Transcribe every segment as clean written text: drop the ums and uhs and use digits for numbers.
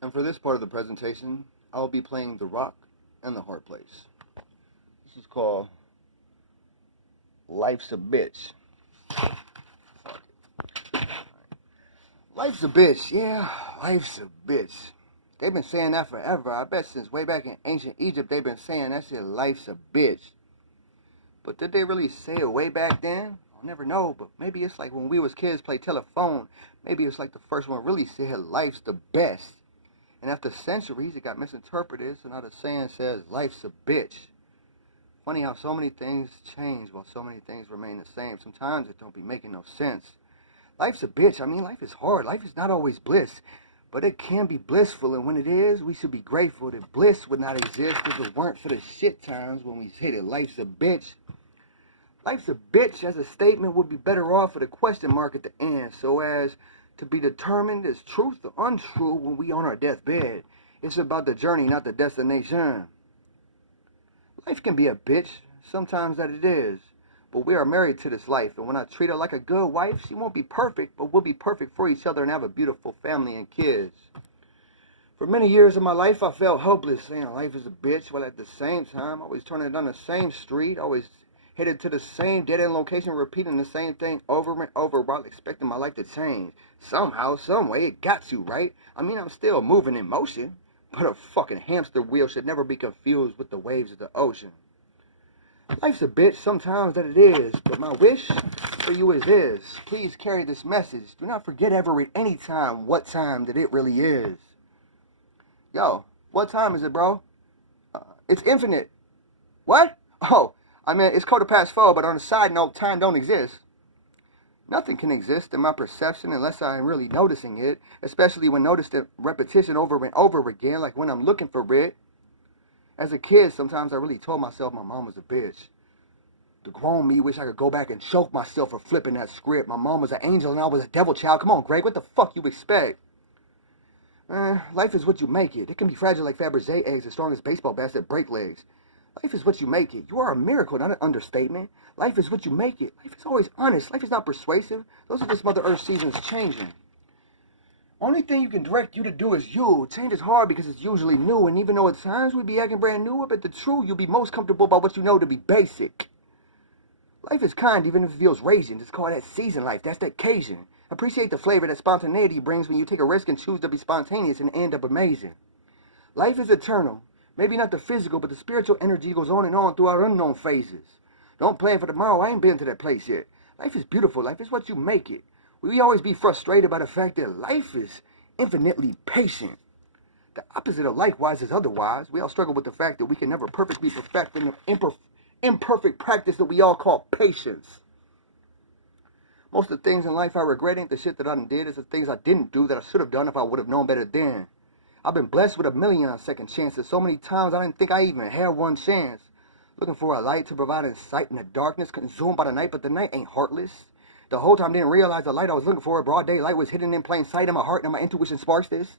And for this part of the presentation, I'll be playing the rock and the hard place. This is called Life's a Bitch. Life's a bitch, yeah, life's a bitch. They've been saying that forever. I bet since way back in ancient Egypt, they've been saying that shit, life's a bitch. But did they really say it way back then? I'll never know, but maybe it's like when we was kids play telephone. Maybe it's like the first one really said life's the best. And after centuries, it got misinterpreted, so now the saying says life's a bitch. Funny how so many things change while so many things remain the same. Sometimes it don't be making no sense. Life's a bitch. I mean, life is hard. Life is not always bliss. But it can be blissful, and when it is, we should be grateful that bliss would not exist if it weren't for the shit times when we say that life's a bitch. Life's a bitch as a statement would be better off with a question mark at the end, so as to be determined as truth or untrue when we on our deathbed. It's about the journey, not the destination. Life can be a bitch, sometimes that it is. But we are married to this life, and when I treat her like a good wife, she won't be perfect, but we'll be perfect for each other and have a beautiful family and kids. For many years of my life, I felt hopeless, saying life is a bitch, while at the same time, always turning down the same street, always headed to the same dead-end location, repeating the same thing over and over while expecting my life to change. Somehow, some way, it got to, right? I mean, I'm still moving in motion, but a fucking hamster wheel should never be confused with the waves of the ocean. Life's a bitch, sometimes that it is, but my wish for you is this. Please carry this message. Do not forget ever at any time what time that it really is. Yo, what time is it, bro? It's infinite. What? Oh, I mean, it's 4:15, but on a side note, time don't exist. Nothing can exist in my perception unless I am really noticing it, especially when noticed in repetition over and over again, like when I'm looking for it. As a kid, sometimes I really told myself my mom was a bitch. The grown me wish I could go back and choke myself for flipping that script. My mom was an angel and I was a devil child. Come on, Greg, what the fuck you expect? Life is what you make it. It can be fragile like Fabergé eggs, as strong as baseball bats that break legs. Life is what you make it. You are a miracle, not an understatement. Life is what you make it. Life is always honest. Life is not persuasive. Those are just Mother Earth seasons changing. Only thing you can direct you to do is you. Change is hard because it's usually new, and even though at times we be acting brand new, but the truth, you'll be most comfortable by what you know to be basic. Life is kind even if it feels raging. It's called that season life. That's the occasion. Appreciate the flavor that spontaneity brings when you take a risk and choose to be spontaneous and end up amazing. Life is eternal. Maybe not the physical, but the spiritual energy goes on and on through our unknown phases. Don't plan for tomorrow. I ain't been to that place yet. Life is beautiful. Life is what you make it. We always be frustrated by the fact that life is infinitely patient. The opposite of likewise is otherwise. We all struggle with the fact that we can never perfectly perfect an imperfect practice that we all call patience. Most of the things in life I regret ain't the shit that I done did. It's the things I didn't do that I should have done if I would have known better then. I've been blessed with a million second chances. So many times I didn't think I even had one chance. Looking for a light to provide insight in the darkness, consumed by the night, but the night ain't heartless. The whole time I didn't realize the light I was looking for, a broad daylight, was hidden in plain sight, and my heart and my intuition sparks this.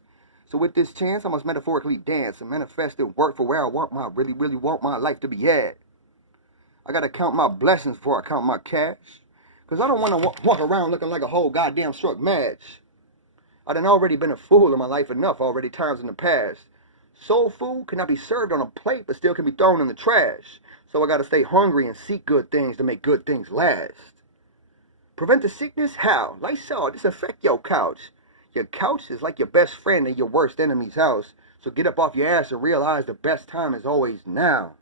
So with this chance, I must metaphorically dance and manifest and work for where I really want my life to be at. I gotta count my blessings before I count my cash. Cause I don't wanna walk around looking like a whole goddamn struck match. I done already been a fool in my life enough already times in the past. Soul food cannot be served on a plate, but still can be thrown in the trash. So I gotta stay hungry and seek good things to make good things last. Prevent the sickness? How? Lysol, disinfect your couch. Your couch is like your best friend in your worst enemy's house. So get up off your ass and realize the best time is always now.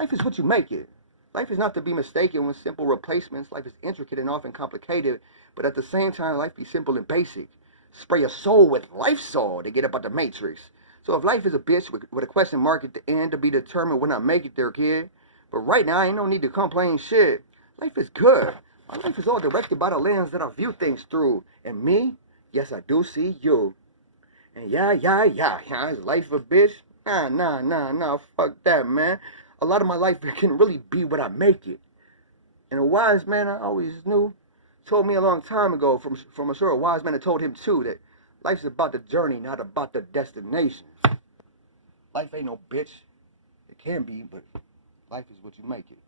Life is what you make it. Life is not to be mistaken with simple replacements. Life is intricate and often complicated, but at the same time, life be simple and basic. Spray your soul with Lifesol to get up out the matrix. So if life is a bitch with a question mark at the end to be determined when I make it there, kid. But right now, ain't no need to complain shit. Life is good. My life is all directed by the lens that I view things through. And me, yes, I do see you. And yeah, is life a bitch? Nah, fuck that, man. A lot of my life can really be what I make it. And a wise man I always knew told me a long time ago, from a sure a wise man that told him too, that life's about the journey, not about the destination. Life ain't no bitch. It can be, but life is what you make it.